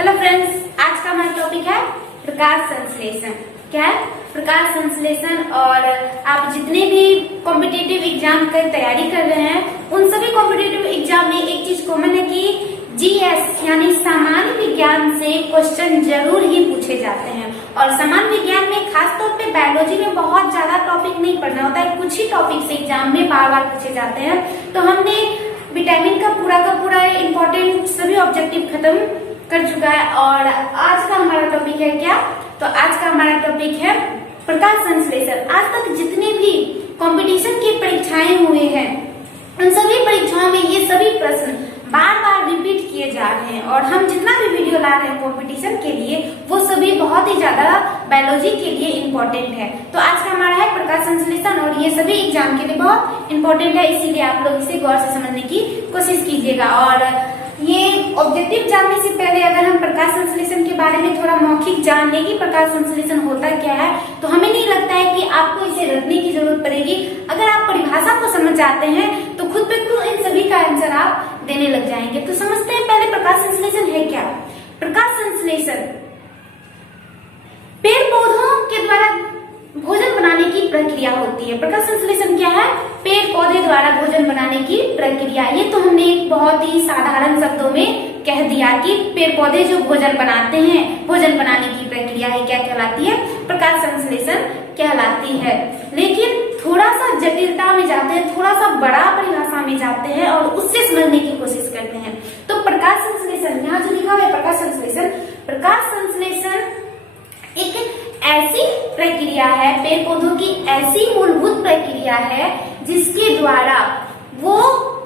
Hello friends, आज का हमारा टॉपिक है प्रकाश संश्लेषण। क्या है प्रकाश संश्लेषण? और आप जितने भी कॉम्पिटिटिव एग्जाम की तैयारी कर रहे हैं उन सभी कॉम्पिटिटिव एग्जाम में एक चीज कॉमन है कि जीएस यानी सामान्य विज्ञान से क्वेश्चन जरूर ही पूछे जाते हैं। और सामान्य विज्ञान में खासतौर पे बायोलॉजी में बहुत ज्यादा टॉपिक नहीं पढ़ना होता है, कुछ ही टॉपिक से एग्जाम में बार बार पूछे जाते हैं। तो हमने विटामिन का पूरा इम्पोर्टेंट सभी ऑब्जेक्टिव खत्म कर चुका है और आज का हमारा टॉपिक है क्या? तो आज का हमारा टॉपिक है प्रकाश संश्लेषण। आज तक जितने भी कंपटीशन की परीक्षाएं हुए हैं उन सभी परीक्षाओं में ये सभी प्रश्न बार बार रिपीट किए जा रहे हैं और हम जितना भी वीडियो ला रहे हैं कंपटीशन के लिए वो सभी बहुत ही ज्यादा बायोलॉजी के लिए इम्पोर्टेंट है। तो आज का हमारा है प्रकाश संश्लेषण और ये सभी एग्जाम के लिए बहुत इम्पोर्टेंट है, इसीलिए आप लोग इसे गौर से समझने की कोशिश कीजिएगा। और ये ऑब्जेक्टिव जानने से पहले अगर हम प्रकाश संश्लेषण के बारे में थोड़ा मौखिक जान लें कि प्रकाश संश्लेषण होता क्या है, तो हमें नहीं लगता है कि आपको इसे रटने की जरूरत पड़ेगी। अगर आप परिभाषा को समझ जाते हैं तो खुद पे खुद इन सभी का आंसर आप देने लग जाएंगे। तो समझते हैं पहले प्रकाश संश्लेषण है क्या। प्रकाश संश्लेषण पेड़ पौधों के द्वारा भोजन बनाने की प्रक्रिया होती है। प्रकाश संश्लेषण क्या है? पेड़ पौधे द्वारा भोजन बनाने की प्रक्रिया। ये तो हमने एक बहुत ही साधारण शब्दों में कह दिया कि पेड़ पौधे जो भोजन बनाते हैं, भोजन बनाने की प्रक्रिया है क्या कहलाती है? प्रकाश संश्लेषण कहलाती है। लेकिन थोड़ा सा जटिलता में जाते हैं, थोड़ा सा बड़ा परिभाषा में जाते हैं और उससे समझने की कोशिश करते हैं। तो प्रकाश संश्लेषण यहाँ जो लिखा हुआ है प्रकाश संश्लेषण, प्रकाश संश्लेषण एक ऐसी प्रक्रिया है, पेड़ पौधों की ऐसी मूलभूत प्रक्रिया है जिसके द्वारा वो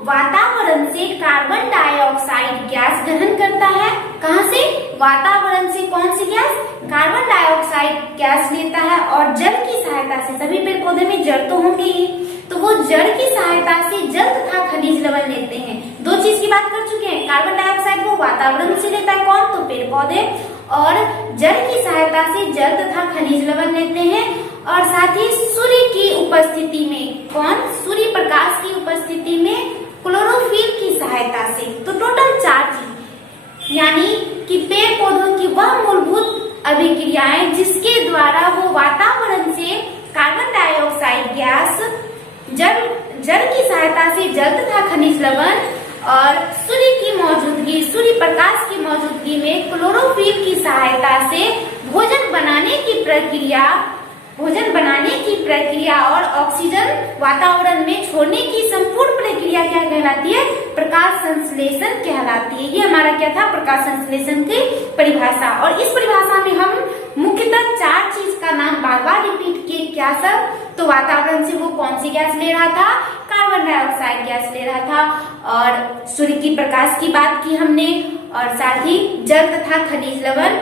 वातावरण से कार्बन डाइऑक्साइड गैस ग्रहण करता है। कहाँ से? वातावरण से कौन सी गैस? कार्बन डाइऑक्साइड गैस लेता है और जल की सहायता से, सभी पेड़ पौधे में जड़ तो होंगे ही, तो वो जड़ की सहायता से जल तथा खनिज लवण लेते हैं। दो चीज की बात कर चुके हैं, कार्बन डाइऑक्साइड वो वातावरण से लेता है कौन? तो पेड़ पौधे, और जल की सहायता से जल तथा खनिज लवण लेते हैं और साथ ही सूर्य की उपस्थिति में, कौन? सूर्य प्रकाश की उपस्थिति में क्लोरोफिल की सहायता से। तो टोटल 4 चीज, यानी कि पेड़ पौधों की वह मूलभूत अभिक्रियाएं जिसके द्वारा वो वातावरण से कार्बन डाइऑक्साइड गैस, जल की सहायता से जल तथा खनिज लवण और सूर्य की मौजूदगी, सूर्य प्रकाश की मौजूदगी में क्लोरोफिल की सहायता से भोजन बनाने की प्रक्रिया और ऑक्सीजन वातावरण में छोड़ने की संपूर्ण प्रक्रिया क्या कहलाती है? प्रकाश संश्लेषण कहलाती है। ये हमारा क्या था? प्रकाश संश्लेषण की परिभाषा। और इस परिभाषा में हम मुख्यतः 4 चीज का नाम बार बार रिपीट किए। क्या सब? तो वातावरण से वो कौन सी गैस ले रहा था? कार्बन डाइऑक्साइड गैस ले रहा था, और सूर्य की प्रकाश की बात की हमने, और साथ ही जल तथा खनिज लवण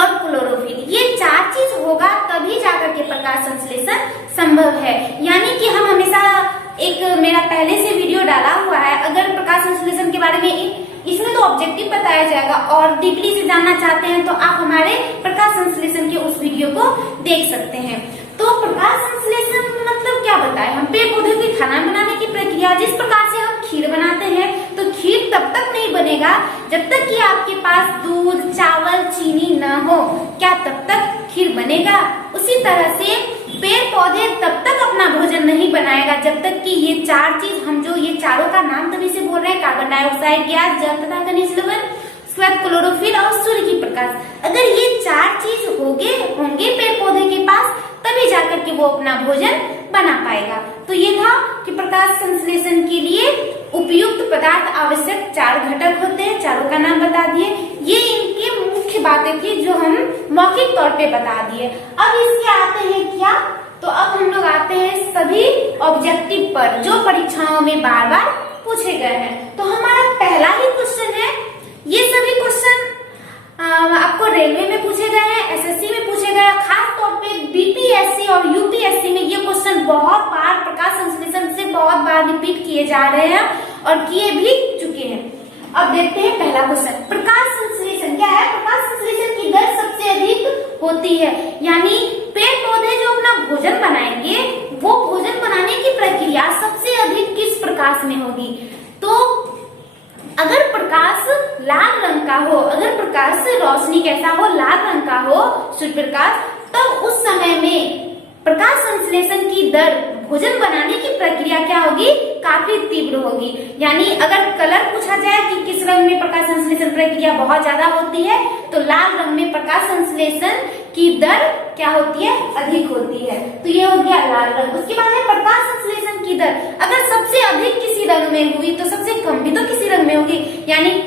और क्लोरोफिल। ये 4 चीज होगा तभी जाकर के प्रकाश संश्लेषण संभव है। यानी कि हम हमेशा एक, मेरा पहले से वीडियो डाला हुआ है, अगर प्रकाश संश्लेषण के बारे में इसमें तो ऑब्जेक्टिव बताया जाएगा और डीपली से जानना चाहते हैं तो आप हमारे प्रकाश संश्लेषण के उस वीडियो को देख सकते हैं। तो प्रकाश संश्लेषण मतलब क्या बताए हम? पेड़ पौधे के खाना बनाने की प्रक्रिया। जिस प्रकार से हम खीर बनाते हैं तो खीर तब तक नहीं बनेगा जब तक कि आपके पास दूध, चावल, चीनी न हो। क्या तब तक खीर बनेगा? उसी तरह से पेड़ पौधे तब तक अपना भोजन नहीं बनाएगा जब तक कि ये 4 चीज, हम जो ये चारों का नाम तभी से बोल रहे हैं, कार्बन डाइऑक्साइड गैस, जल तथा खनिज लवण, उसके बाद क्लोरोफिल और सूर्य की प्रकाश, अगर ये 4 चीज होंगे पेड़ पौधे के पास तभी जाकर के वो अपना भोजन बना पाएगा। तो ये था कि प्रकाश संश्लेषण के लिए उपयुक्त पदार्थ आवश्यक 4 घटक होते हैं, चारों का नाम बता दिए। ये इनके मुख्य बातें थी जो हम मौखिक तौर पे बता दिए। अब इसके आते हैं क्या? तो अब हम लोग आते हैं सभी ऑब्जेक्टिव पर जो परीक्षाओं में बार बार पूछे गए हैं। तो हमारा पहला ही क्वेश्चन है, ये सभी क्वेश्चन आपको रेलवे में पूछे गए हैं, एसएससी में पूछे गए हैं, खास तौर पे बीपीएससी और यूपीएससी में ये क्वेश्चन बहुत बार प्रकाश संश्लेषण से बहुत बार रिपीट किए जा रहे हैं और किए भी चुके हैं। अब देखते हैं पहला क्वेश्चन, प्रकाश संश्लेषण क्या है? प्रकाश संश्लेषण की दर सबसे अधिक होती है, यानी पेड़ पौधे जो अपना भोजन बनाएंगे वो भोजन बनाने की प्रक्रिया सबसे अधिक किस प्रकाश में होगी? तो अगर प्रकाश लाल रंग का हो, अगर प्रकाश से रोशनी कैसा हो, लाल रंग का हो सूर्य प्रकाश, तब उस समय में प्रकाश संश्लेषण की दर भोजन बनाने की प्रक्रिया क्या होगी, काफी तीव्र होगी। यानी अगर कलर पूछा जाए कि किस रंग में प्रकाश संश्लेषण प्रक्रिया बहुत ज्यादा होती है, तो लाल रंग में प्रकाश संश्लेषण की दर क्या होती है, अधिक होती है। तो ये हो गया लाल रंग। उसके बाद है प्रकाश संश्लेषण की दर, अगर सबसे अधिक किसी रंग में हुई तो सबसे कम भी तो किसी रंग में होगी। यानी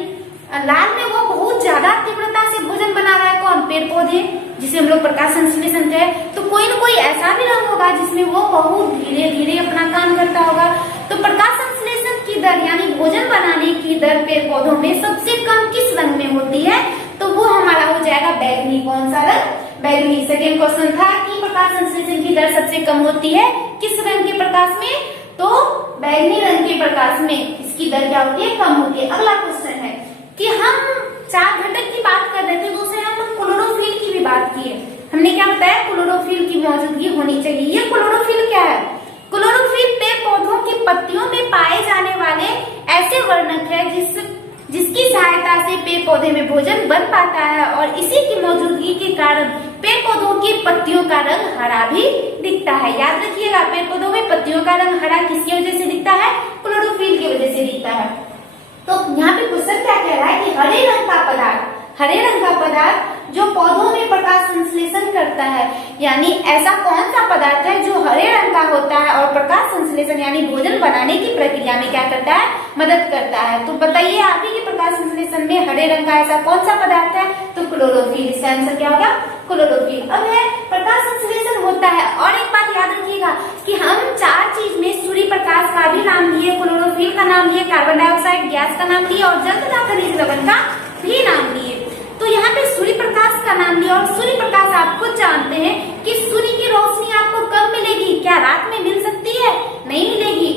लाल में वो बहुत ज्यादा तीव्रता से भोजन बना रहा है, कौन, पेड़ पौधे, जिसे हम लोग प्रकाश संश्लेषण कहें। तो कोई न कोई ऐसा भी रंग होगा जिसमें वो बहुत धीरे धीरे अपना काम करता होगा। तो प्रकाश संश्लेषण की दर यानी भोजन बनाने की दर पेड़ पौधों में सबसे कम किस रंग में होती है, तो वो हमारा हो जाएगा बैगनी। कौन सा रंग, बैगनी। सेकेंड क्वेश्चन था कि प्रकाश संश्लेषण की दर सबसे कम होती है किस रंग के प्रकाश में, तो बैगनी रंग के प्रकाश में इसकी दर क्या होती है, कम होती है। अगला क्वेश्चन है कि हम 4 घटक की बात कर रहे थे, दूसरे हम लोग क्लोरोफिल की भी बात की है। हमने क्या बताया, क्लोरोफिल की मौजूदगी होनी चाहिए। ये क्लोरोफिल क्या है, क्लोरोफिल पेड़ पौधों की पत्तियों में पाए जाने वाले ऐसे वर्णक है जिसकी सहायता से पेड़ पौधे में भोजन बन पाता है, और इसी की मौजूदगी के कारण पेड़ पौधों की पत्तियों का रंग हरा भी दिखता है। याद रखिएगा, पेड़ पौधों में पत्तियों का रंग हरा किसकी वजह से दिखता है, क्लोरोफिल की वजह से दिखता है। तो यहाँ पे क्वेश्चन क्या कह रहा है कि हरे रंग का पदार्थ जो पौधों में प्रकाश संश्लेषण करता है, यानी ऐसा कौन सा पदार्थ है जो हरे रंग का होता है और प्रकाश संश्लेषण यानी भोजन बनाने की प्रक्रिया में क्या करता है, मदद करता है। तो बताइए आप ही कि प्रकाश संश्लेषण में हरे रंग का ऐसा कौन सा पदार्थ है, तो क्लोरोफिल। इसका आंसर क्या होगा, क्लोरोफिल। अब है प्रकाश संश्लेषण होता है, और एक बात याद रखिएगा कि हम 4 चीज में सूर्य प्रकाश का भी नाम लिए, क्लोरोफिल का नाम लिए, कार्बन डाइऑक्साइड गैस का नाम लिए और जल तथा खनिज लवण का भी नाम लिए। तो यहाँ पे सूर्य प्रकाश का नाम लिया, और सूर्य प्रकाश आप खुद जानते हैं कि सूर्य की रोशनी आपको कब मिलेगी, क्या रात में मिल सकती है, नहीं मिलेगी,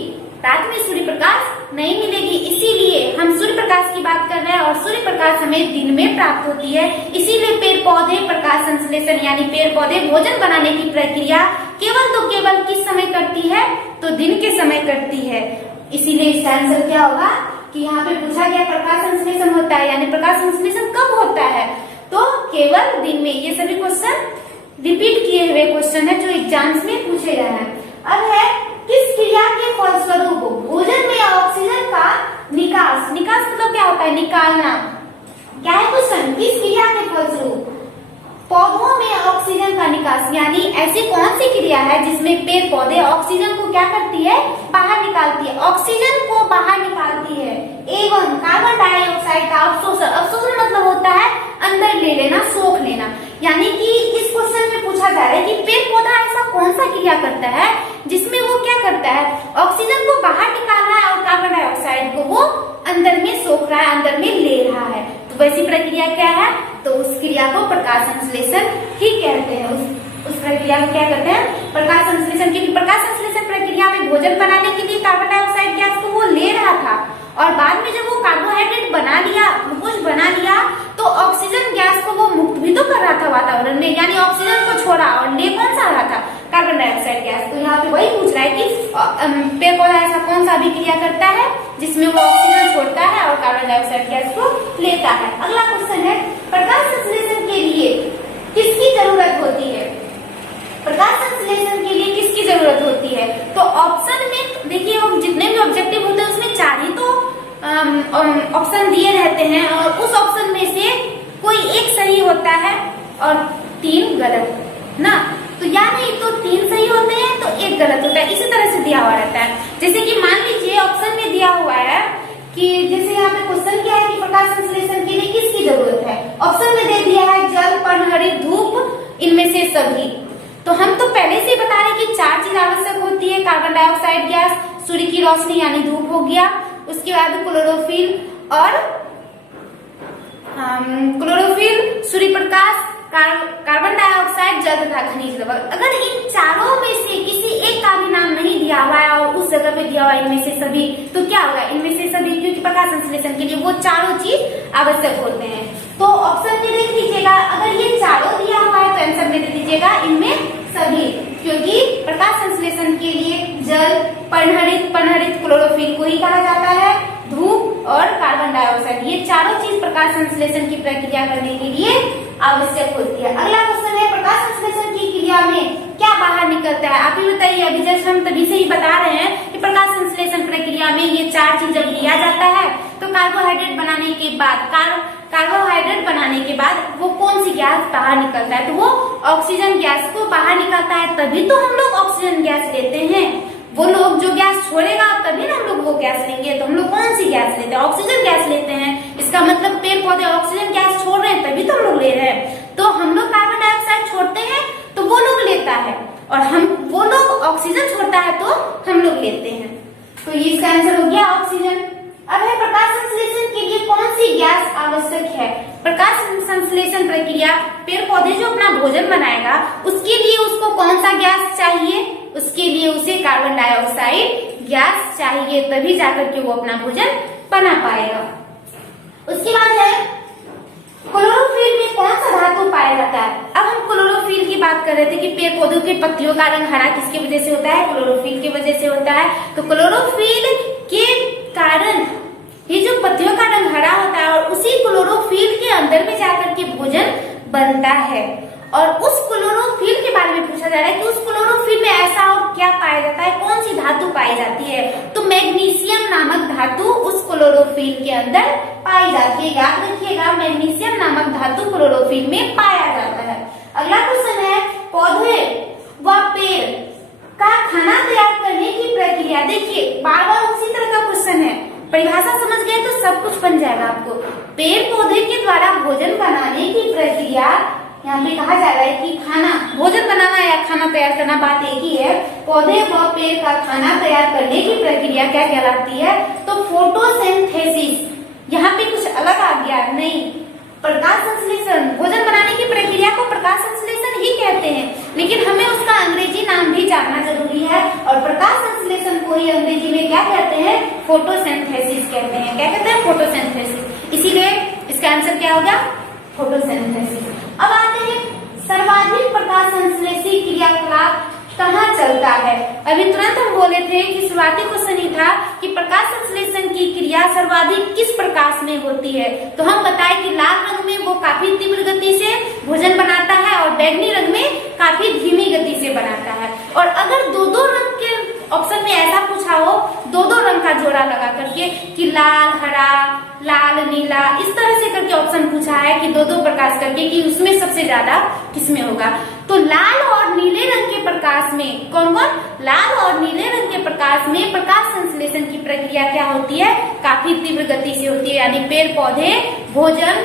रात में सूर्य प्रकाश नहीं मिलेगी। इसीलिए हम सूर्य प्रकाश की बात कर रहे हैं, और सूर्य प्रकाश हमें दिन में प्राप्त होती है। इसीलिए पेड़ पौधे प्रकाश संश्लेषण यानी पेड़ पौधे भोजन बनाने की प्रक्रिया केवल किस समय करती है, तो दिन के समय करती है। इसीलिए इसका आंसर क्या होगा कि यहाँ पे पूछा गया प्रकाश संश्लेषण होता है, यानी प्रकाश संश्लेषण कब होता है, तो केवल दिन में। ये सभी क्वेश्चन रिपीट किए हुए क्वेश्चन है जो एग्जाम्स में पूछे गए हैं। अब है किस क्रिया के फलस्वरूप भोजन में ऑक्सीजन का निकास मतलब क्या होता है, निकालना। क्या है क्वेश्चन, किस क्रिया के फलस्वरूप पौधों में ऑक्सीजन का निकास, यानी ऐसी कौन सी क्रिया है जिसमें पेड़ पौधे ऑक्सीजन को क्या करती है, बाहर निकालती है, ऑक्सीजन को बाहर निकालती है एवं कार्बन डाइऑक्साइड का अवशोषण मतलब होता है अंदर ले लेना, सोख लेना। यानी कि इस क्वेश्चन में पूछा जा रहा है कि पेड़ पौधा ऐसा कौन सा क्रिया करता है जिसमें वो क्या करता है, ऑक्सीजन को बाहर निकाल रहा है और कार्बन डाइऑक्साइड को वो अंदर में सोख रहा है, अंदर में ले रहा है। तो वैसी प्रक्रिया क्या है, तो उस क्रिया को प्रकाश संश्लेषण ही कहते हैं। उस प्रक्रिया को क्या कहते हैं, प्रकाश संश्लेषण। क्योंकि प्रकाश संश्लेषण प्रक्रिया में भोजन बनाने के लिए कार्बन डाइऑक्साइड गैस को वो ले रहा था, और बाद में जब वो कार्बोहाइड्रेट बना लिया, ग्लूकोज बना लिया, तो ऑक्सीजन गैस को वो मुक्त भी तो कर रहा था वातावरण में, यानी ऑक्सीजन को छोड़ा और ले कौन सा रहा था, कार्बन डाइऑक्साइड गैस। तो यहाँ पे वही पूछ रहा है कि पेड़ पौधा ऐसा कौन सा भी क्रिया करता है जिसमें वो ऑक्सीजन छोड़ता है और कार्बन डाइऑक्साइड गैस को लेता है। अगला क्वेश्चन है प्रकाश संश्लेषण के लिए किसकी जरूरत होती है, प्रकाश संश्लेषण के लिए किसकी जरूरत होती है। तो ऑप्शन में देखिए, जितने भी ऑब्जेक्टिव होते हैं उसमें 4 ही तो ऑप्शन दिए रहते हैं, और उस ऑप्शन में से कोई एक सही होता है और 3 गलत ना। तो या नहीं तो 3 सही होते हैं तो 1 गलत होता है, इसी तरह से दिया हुआ रहता है। जैसे कि मान लीजिए ऑप्शन में दिया हुआ है कि जैसे यहाँ पे क्वेश्चन क्या है कि प्रकाश संश्लेषण के लिए किसकी जरूरत है, ऑप्शन में दे दिया है जल, पर्णहरित, धूप, इनमें से सभी। तो हम तो पहले से बता रहे कि 4 चीज आवश्यक होती है, कार्बन डाइऑक्साइड गैस, सूर्य की रोशनी यानी धूप हो गया, उसके बाद क्लोरोफिल और सूर्य प्रकाश, कार्बन डाइऑक्साइड, जल तथा खनिज लवण। अगर इन चारों में से किसी एक का भी नाम नहीं दिया हुआ है और उस जगह पे दिया हुआ है इनमें से सभी, तो क्या होगा, इनमें से सभी, क्योंकि प्रकाश संश्लेषण के लिए वो चारों चीज आवश्यक होते हैं। तो ऑप्शन में देख लीजिएगा, अगर ये चारों दिया हुआ है तो आंसर में दे दीजिएगा इनमें सभी, क्योंकि प्रकाश संश्लेषण के लिए जल, पर्णहरित क्लोरोफिल को ही कहा जाता है, धूप और कार्बन डाइऑक्साइड, ये चारों चीज प्रकाश संश्लेषण की प्रक्रिया करने के लिए आवश्यक होती है। अगला क्वेश्चन है, प्रकाश संश्लेषण की क्रिया में क्या बाहर निकलता है? आप ही बताइए। अभी जस्ट हम तभी से ही बता रहे हैं कि प्रकाश संश्लेषण प्रक्रिया में ये चार चीज जब लिया जाता है तो कार्बोहाइड्रेट बनाने के बाद वो कौन सी गैस बाहर निकलता है? तो वो ऑक्सीजन गैस को बाहर निकलता है, तभी तो हम लोग ऑक्सीजन गैस लेते हैं। वो लोग जो गैस छोड़ेगा तभी ना हम लोग वो गैस लेंगे। तो हम लोग कौन सी गैस लेते हैं? ऑक्सीजन गैस लेते हैं। इसका मतलब पेड़ पौधे ऑक्सीजन गैस छोड़ रहे हैं तभी तो हम लोग ले रहे हैं। तो हम लोग कार्बन डाइऑक्साइड छोड़ते हैं तो वो लोग लेता है, और वो लोग ऑक्सीजन छोड़ता है तो हम लोग लेते हैं। तो ये इसका आंसर हो गया ऑक्सीजन। अब है, प्रकाश संश्लेषण के लिए कौन सी गैस आवश्यक है? प्रकाश संश्लेषण प्रक्रिया, पेड़ पौधे जो अपना भोजन बनाएगा उसके लिए उसको कौन सा गैस चाहिए? उसके लिए उसे कार्बन डाइऑक्साइड गैस चाहिए, तभी जाकर के वो अपना भोजन बना पाएगा। उसके बाद है, क्लोरोफिल में कौन सा धातु पाया जाता है? अब हम क्लोरोफिल की बात कर रहे थे कि पेड़ पौधों के पत्तियों का रंग हरा किसकी वजह से होता है? क्लोरोफिल की वजह से होता है। तो क्लोरोफिल के कारण ये जो पत्तियों का रंग हरा होता है और उसी क्लोरोफिल के अंदर में जाकर के भोजन बनता है। और उस क्लोरोफिल के बारे में पूछा जा रहा है कि उस क्लोरोफिल में ऐसा और क्या पाया जाता है, कौन सी धातु पाई जाती है? तो मैग्नीशियम नामक धातु उस क्लोरोफिल के अंदर पाई जाती है। याद रखिएगा, मैग्नीशियम नामक धातु क्लोरोफिल में पाया जाता है। अगला क्वेश्चन है, पौधे व पेड़ का खाना तैयार करने की प्रक्रिया। देखिए, बार बार उसी तरह का क्वेश्चन है, परिभाषा समझ गए तो सब कुछ बन जाएगा आपको। पेड़ पौधे के द्वारा भोजन बनाने की प्रक्रिया, यहाँ पे कहा जा रहा है कि खाना, भोजन बनाना या खाना तैयार करना बात एक ही है। पौधे व पेड़ का खाना तैयार करने की प्रक्रिया क्या कहलाती है? तो फोटोसिंथेसिस। यहाँ पे कुछ अलग आ गया, नहीं, प्रकाश संश्लेषण, भोजन बनाने की प्रक्रिया को प्रकाश संश्लेषण ही कहते हैं, लेकिन हमें उसका अंग्रेजी नाम भी जानना जरूरी है। और प्रकाश संश्लेषण को ही अंग्रेजी में क्या कहते हैं? फोटोसिंथेसिस कहते हैं। क्या कहते हैं? फोटोसिंथेसिस। इसीलिए इसका आंसर क्या होगा? फोटोसिंथेसिस। अब आते हैं, सर्वाधिक प्रकाश संश्लेषी क्रियाकलाप कहाँ चलता है? अभी तुरंत हम बोले थे कि शुरुआती क्वेश्चन ही था कि प्रकाश संश्लेषण की क्रिया सर्वाधिक किस प्रकाश में होती है? तो हम बताए कि लाल रंग में वो काफी तीव्र गति से भोजन बनाता है और बैगनी रंग में काफी धीमी गति से बनाता है। और अगर दो दो रंग के ऑप्शन में ऐसा पूछा हो, दो दो रंग का जोड़ा लगा करके कि लाल हरा, लाल नीला, इस तरह से करके ऑप्शन पूछा है कि दो दो प्रकाश करके कि उसमें सबसे ज्यादा किसमें होगा? तो लाल और नीले रंग के प्रकाश में, कौन कौन? लाल और नीले रंग के प्रकाश में प्रकाश संश्लेषण की प्रक्रिया क्या होती है? काफी तीव्र गति से होती है। यानी पेड़ पौधे भोजन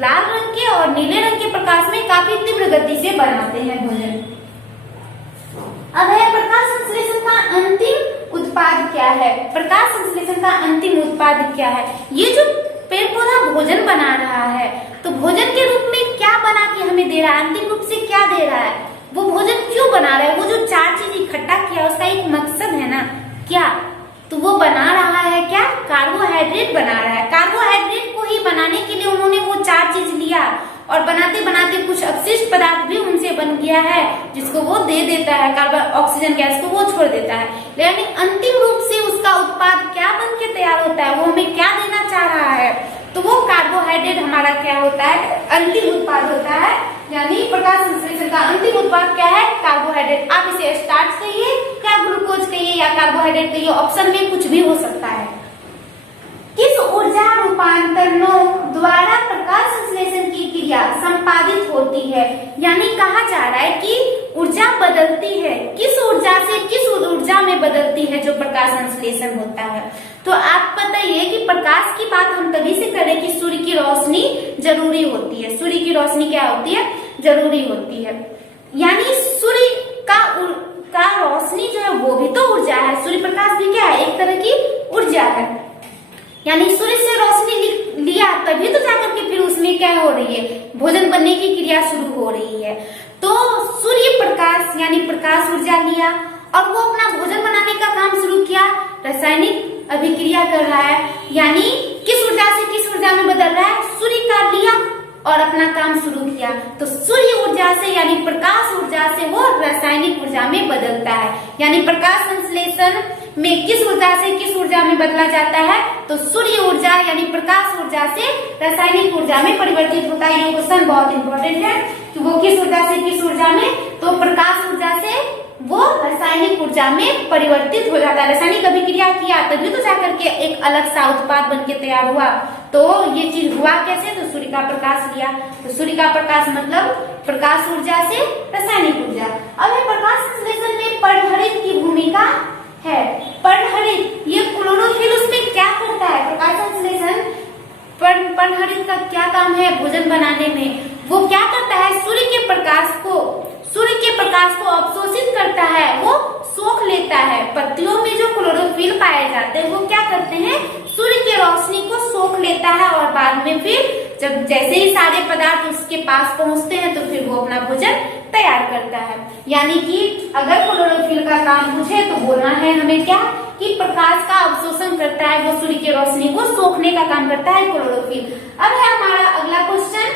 लाल रंग के और नीले रंग के प्रकाश में काफी तीव्र गति से बनाते हैं भोजन। अब है, प्रकाश संश्लेषण का अंतिम उत्पाद क्या है? प्रकाश संश्लेषण का अंतिम उत्पाद क्या है? ये जो पेड़ पौधा भोजन बना रहा है, तो भोजन के रूप में क्या बना के हमें दे रहा है? अंतिम रूप से क्या दे रहा है? वो भोजन क्यों बना रहा है? वो जो चार चीज इकट्ठा किया उसका एक मकसद है ना, क्या? तो वो बना रहा है क्या? कार्बोहाइड्रेट बना रहा है। कार्बोहाइड्रेट को ही बनाने के लिए उन्होंने वो चार चीज लिया और बनाते बनाते कुछ अपशिष्ट पदार्थ भी उनसे बन गया है जिसको वो दे देता है, कार्बन ऑक्सीजन गैस को वो छोड़ देता है। यानी अंतिम रूप से उसका उत्पाद क्या बन के तैयार होता है? वो हमें क्या देना चाह रहा है? तो वो कार्बोहाइड्रेट हमारा क्या होता है? अंतिम उत्पाद होता है। यानी प्रकाश संश्लेषण का अंतिम उत्पाद क्या है? कार्बोहाइड्रेट। आप इसे स्टार्च कहिए या ग्लूकोज कहिए या कार्बोहाइड्रेट कहिए, ऑप्शन में कुछ भी हो सकता है। किस ऊर्जा रूपांतरणों द्वारा प्रकाश संश्लेषण की क्रिया संपादित होती है? यानी कहा जा रहा है कि ऊर्जा बदलती है, किस ऊर्जा से किस ऊर्जा में बदलती है जो प्रकाश संश्लेषण होता है? तो आप बताइए कि प्रकाश की बात हम तभी से करें कि सूर्य की रोशनी जरूरी होती है। सूर्य की रोशनी क्या होती है? जरूरी होती है। यानी सूर्य का रोशनी जो है वो भी तो ऊर्जा है। सूर्य प्रकाश भी क्या है? एक तरह की ऊर्जा है। यानी सूर्य से रोशनी लिया तभी तो जाकर के फिर उसमें क्या हो रही है? भोजन बनने की क्रिया शुरू हो रही है। तो सूर्य प्रकाश यानी प्रकाश ऊर्जा लिया और वो अपना भोजन बनाने का काम शुरू किया, रासायनिक अभिक्रिया कर रहा है। यानी किस ऊर्जा से किस ऊर्जा में बदल रहा है? सूर्य का लिया और अपना काम शुरू किया, तो सूर्य ऊर्जा से यानी प्रकाश ऊर्जा से वो रासायनिक ऊर्जा में बदलता है। यानी प्रकाश संश्लेषण में किस ऊर्जा से किस ऊर्जा में बदला जाता है, तो सूर्य ऊर्जा यानी प्रकाश ऊर्जा से रासायनिक ऊर्जा में परिवर्तित होता है। ये क्वेश्चन बहुत इंपॉर्टेंट है कि वो किस ऊर्जा से किस ऊर्जा में, तो प्रकाश ऊर्जा से वो रासायनिक ऊर्जा में परिवर्तित हो जाता है। रासायनिक अभिक्रिया किया तभी तो जाकर के एक अलग सा उत्पाद बन के तैयार हुआ। तो ये चीज हुआ कैसे, तो सूर्य का प्रकाश लिया, तो सूर्य का प्रकाश मतलब प्रकाश ऊर्जा से रासायनिक ऊर्जा। अब ये प्रकाश संश्लेषण में पर्णहरित की भूमिका है। पर्णहरित ये क्लोरोफिल उसमें क्या करता है, प्रकाश संश्लेषण पर्णहरित का क्या काम है भोजन बनाने में, वो क्या करता है सूर्य के प्रकाश को अवशोषित करता है, वो सोख लेता है। पत्तियों में जो क्लोरोफिल पाए जाते हैं वो क्या करते हैं, सूर्य की रोशनी को सोख लेता है और बाद में फिर जब जैसे ही सारे पदार्थ उसके पास पहुंचते हैं तो फिर वो अपना भोजन तैयार करता है। यानी कि अगर क्लोरोफिल का काम पूछे तो बोलना है हमें क्या, कि प्रकाश का अवशोषण करता है, वो सूर्य की रोशनी को सोखने का काम करता है क्लोरोफिल। अब है हमारा अगला क्वेश्चन,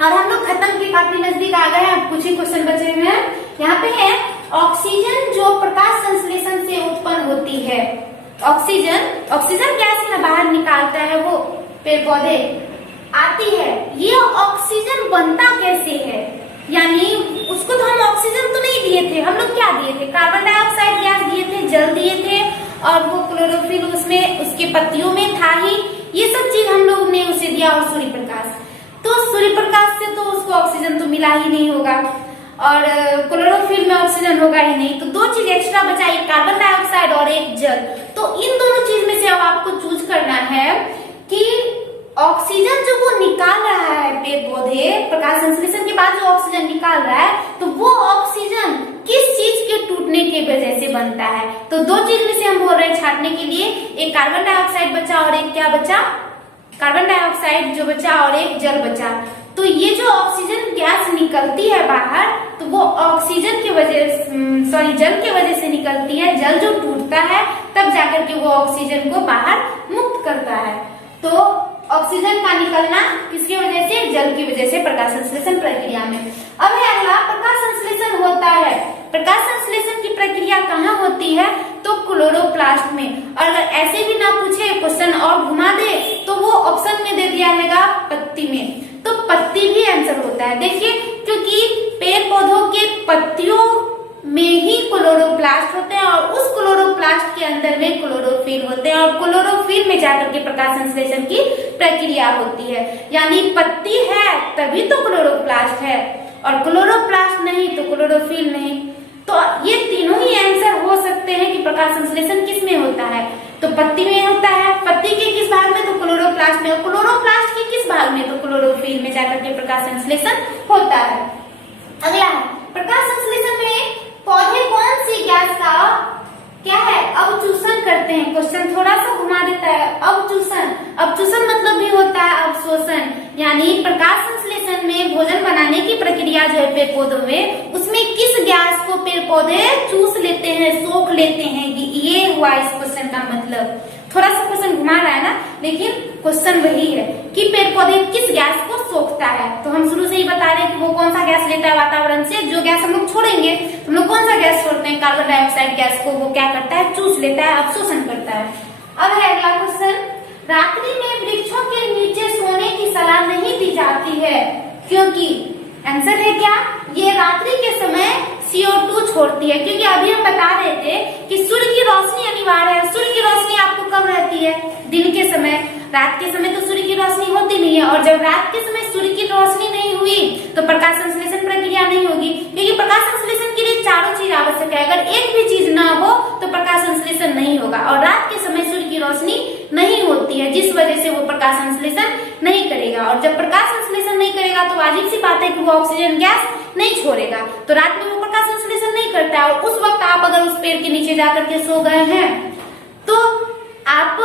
और हम लोग खत्म के काफी नजदीक आ गए हैं, कुछ ही क्वेश्चन बचे हुए हैं। यहाँ पे है ऑक्सीजन जो प्रकाश संश्लेषण से उत्पन्न होती है। ऑक्सीजन गैस ना बाहर निकालता है वो पेड़ पौधे आती है, ये ऑक्सीजन बनता कैसे है, यानी उसको तो हम ऑक्सीजन तो नहीं दिए थे, हम लोग क्या दिए थे, कार्बन डाइऑक्साइड गैस दिए थे, जल दिए थे, और वो क्लोरोफिल उसमें उसके पत्तियों में था ही, ये सब चीज हम लोग ने उसे दिया। और सूर्य प्रकाश, तो सूर्य प्रकाश से तो उसको ऑक्सीजन तो मिला ही नहीं होगा, और क्लोरोफिल में ऑक्सीजन होगा ही नहीं, तो दो चीज एक्स्ट्रा बचा, एक कार्बन डाइऑक्साइड और एक जल। तो इन दोनों चीज में से अब आपको चूज करना है कि ऑक्सीजन जो वो निकाल रहा है पेड़ पौधे प्रकाश संश्लेषण के बाद जो ऑक्सीजन निकाल रहा है, तो वो ऑक्सीजन किस चीज के टूटने की वजह से बनता है। तो दो चीज में से हम बोल रहे हैं छाटने के लिए, एक कार्बन डाइऑक्साइड बचा और एक क्या बचा, कार्बन डाइऑक्साइड जो बचा और एक जल बचा। तो ये जो ऑक्सीजन गैस निकलती है बाहर, तो वो ऑक्सीजन की वजह जल की वजह से निकलती है। जल जो टूटता है तब जाकर के वो ऑक्सीजन को बाहर मुक्त करता है। तो ऑक्सीजन का निकलना किसकी वजह से, जल की वजह से प्रकाश संश्लेषण प्रक्रिया में। अब है अगला, प्रकाश संश्लेषण होता है, प्रकाश संश्लेषण की प्रक्रिया कहाँ होती है, तो क्लोरोप्लास्ट में। और अगर ऐसे भी ना पूछे क्वेश्चन और घुमा दे तो वो ऑप्शन में दे दिया रहेगा पत्ती में, तो पत्ती भी आंसर होता है। देखिए क्योंकि पेड़ पौधों के पत्तियों में ही क्लोरोप्लास्ट होते हैं और उस क्लोरोप्लास्ट के अंदर में क्लोरोफिल होते हैं, और क्लोरोफिल में जाकर के प्रकाश संश्लेषण की प्रक्रिया होती है। यानी पत्ती है तभी तो क्लोरोप्लास्ट है, और क्लोरोप्लास्ट नहीं तो क्लोरोफिल नहीं। तो ये तीनों ही आंसर हो सकते हैं कि प्रकाश संश्लेषण किस में होता है, तो पत्ती में होता है, पत्ती के किस भाग में, तो क्लोरोप्लास्ट में, और क्लोरोप्लास्ट के किस भाग में, तो क्लोरोफिल में जाकर के प्रकाश संश्लेषण होता है। अगला है, प्रकाश संश्लेषण में पौधे कौन सी गैस का क्या है, अवचूषण करते हैं। क्वेश्चन थोड़ा सा घुमा देता है, अवचूषण मतलब भी होता है अवशोषण, यानी प्रकाश संश्लेषण में भोजन बनाने की प्रक्रिया जो है पेड़ पौधों में, उसमें किस गैस को पेड़ पौधे चूस लेते हैं, सोख लेते हैं, ये हुआ इस क्वेश्चन का मतलब। थोड़ा सा क्वेश्चन घुमा रहा है ना, लेकिन क्वेश्चन वही है कि पेड़ पौधे किस गैस को सोखता है। तो हम शुरू से ही बता रहे हैं कि वो कौन सा गैस लेता है वातावरण से, जो गैस हम लोग छोड़ेंगे, हम लोग कौन सा गैस छोड़ते हैं, कार्बन डाइऑक्साइड गैस को वो क्या करता है, चूस लेता है, अवशोषण करता है। अब है अगला क्वेश्चन, रात्रि में वृक्षों के नीचे सोने की सलाह नहीं दी जाती है, क्योंकि आंसर है क्या, ये रात्रि के समय CO2 छोड़ती है। क्योंकि अभी हम बता रहे थे कि सूर्य की रोशनी अनिवार्य है। सूर्य की रोशनी आपको कब रहती है, दिन के समय, रात के समय तो सूर्य की रोशनी होती नहीं है, और जब रात के समय सूर्य की रोशनी नहीं हुई तो प्रकाश संश्लेषण प्रक्रिया नहीं होगी, क्योंकि प्रकाश संश्लेषण के लिए चारों चीज आवश्यक है। अगर एक भी चीज ना हो तो प्रकाश संश्लेषण नहीं होगा, और रात के समय सूर्य की रोशनी नहीं होती है, जिस वजह से वो प्रकाश संश्लेषण नहीं करेगा। और जब प्रकाश संश्लेषण नहीं करेगा तो वाजिब सी बात है कि वो ऑक्सीजन गैस नहीं छोड़ेगा, तो रात में वो प्रकाश संश्लेषण नहीं करता है। और उस वक्त आप अगर उस पेड़ के नीचे जाकर के सो गए हैं तो आप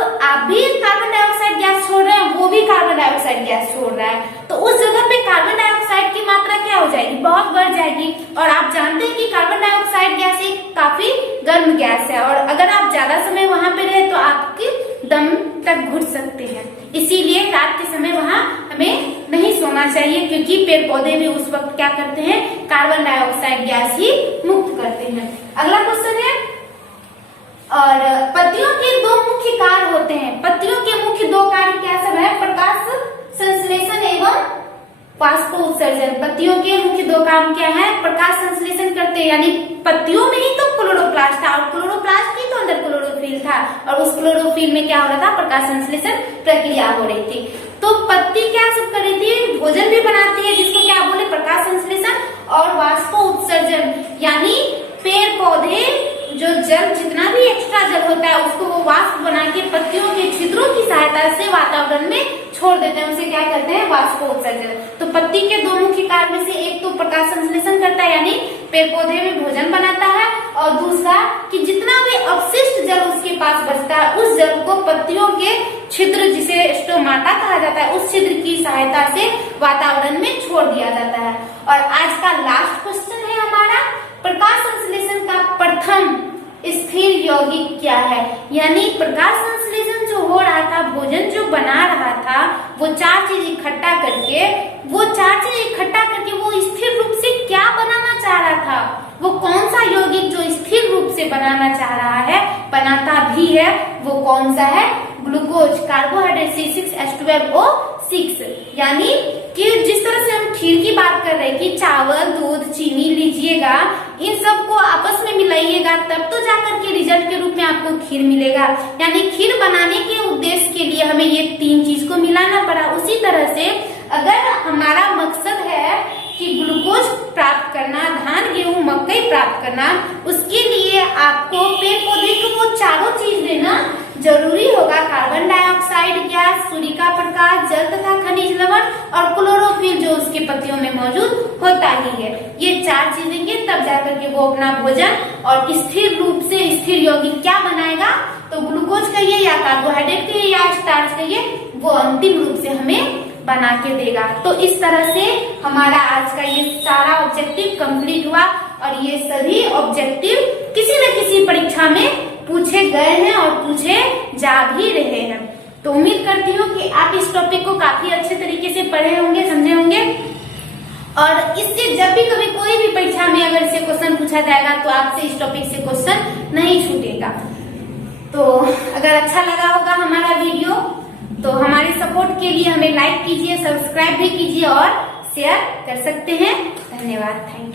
भी कार्बन डाइऑक्साइड गैस छोड़ रहे हैं, वो भी कार्बन डाइऑक्साइड गैस छोड़ रहा है, तो उस जगह पे कार्बन डाइऑक्साइड की मात्रा क्या हो जाएगी, बहुत बढ़ जाएगी। और आप जानते हैं कि कार्बन डाइऑक्साइड गैस एक काफी गर्म गैस है, और अगर आप ज्यादा समय वहां पे रहे तो आपके दम तक घुट सकते हैं। इसीलिए रात के समय वहां हमें नहीं सोना चाहिए, क्योंकि पेड़ पौधे भी उस वक्त क्या करते हैं, कार्बन डाइऑक्साइड गैस ही मुक्त करते हैं। अगला क्वेश्चन है, और पत्तियों के दो मुख्य कार्य होते हैं। पत्तियों के मुख्य दो कार्य क्या सब है? प्रकाश संश्लेषण एवं वाष्प उत्सर्जन। पत्तियों के मुख्य दो काम क्या है? प्रकाश संश्लेषण करते हैं, यानी पत्तियों में ही तो क्लोरोप्लास्ट था और क्लोरोप्लास्ट ही तो अंदर क्लोरोफिल था और उस क्लोरोफिल में क्या हो रहा था? प्रकाश संश्लेषण प्रक्रिया हो रही थी। तो पत्ती क्या सब कर रही थी? भोजन भी बनाती है, जिसको क्या बोले? प्रकाश संश्लेषण। और वाष्प उत्सर्जन यानी पेड़ पौधे जो जल, जितना भी एक्स्ट्रा जल होता है उसको वो वाष्प बना के पत्तियों के छिद्रों की सहायता से वातावरण में छोड़ देते हैं, उसे क्या कहते हैं? वाष्प उत्सर्जन। तो पत्ती के दो मुख्य कार्य में से एक तो प्रकाश संश्लेषण करता है, यानी पेड़ पौधे में भोजन बनाता है, और दूसरा कि जितना भी अवशिष्ट जल उसके पास बचता है उस जल को पत्तियों के छिद्र, जिसे स्टोमाटा कहा जाता है, उस छिद्र की सहायता से वातावरण में छोड़ दिया जाता है। और आज का लास्ट क्वेश्चन है हमारा, प्रकाश संश्लेषण का प्रथम स्थिर यौगिक क्या है? यानी प्रकाश संश्लेषण जो हो रहा था, भोजन जो बना रहा था, वो चार चीज इकट्ठा करके वो स्थिर रूप से क्या बनाना चाह रहा था? वो कौन सा यौगिक जो स्थिर रूप से बनाना चाह रहा है, बनाता भी है, वो कौन सा है? Glucose, carbohydrate C6H12O6। यानी कि जिस तरह से हम खीर की बात कर रहे हैं कि चावल, दूध, चीनी लीजिएगा, इन सबको आपस में मिलाइएगा तब तो जाकर के रिजल्ट के रूप में आपको खीर मिलेगा। यानी खीर बनाने के उद्देश्य के लिए हमें ये तीन चीज को मिलाना पड़ा। उसी तरह से अगर हमारा मकसद है कि ग्लूकोज प्राप्त करना, धान, गेहूं, मकई प्राप्त करना, उसके लिए आपको पेड़ पौधे को वो चारों चीज देना जरूरी होगा। कार्बन डाइऑक्साइड गैस, सूर्य का प्रकाश, जल तथा खनिज लवण और क्लोरोफिल जो उसके पत्तियों में मौजूद होता ही है। ये चार चीज देंगे तब जाकर के वो अपना भोजन और स्थिर रूप से स्थिर यौगिक क्या बनाएगा? तो ग्लूकोज कहिए या कार्बोहाइड्रेट कहिए या स्टार्च कहिए, वो अंतिम रूप से हमें बना के देगा। तो इस तरह से हमारा आज का ये सारा ऑब्जेक्टिव कंप्लीट हुआ और ये सभी ऑब्जेक्टिव किसी न किसी परीक्षा में पूछे गए हैं और पूछे जा भी रहे हैं। तो उम्मीद करती हूँ कि आप इस टॉपिक को काफी अच्छे तरीके से पढ़े होंगे, समझे होंगे, और इससे जब भी कभी कोई भी परीक्षा में अगर इससे क्वेश्चन पूछा जाएगा तो आपसे इस टॉपिक से क्वेश्चन नहीं छूटेगा। तो अगर अच्छा लगा होगा हमारा वीडियो तो हमारे सपोर्ट के लिए हमें लाइक कीजिए, सब्सक्राइब भी कीजिए और शेयर कर सकते हैं। धन्यवाद। Thank you.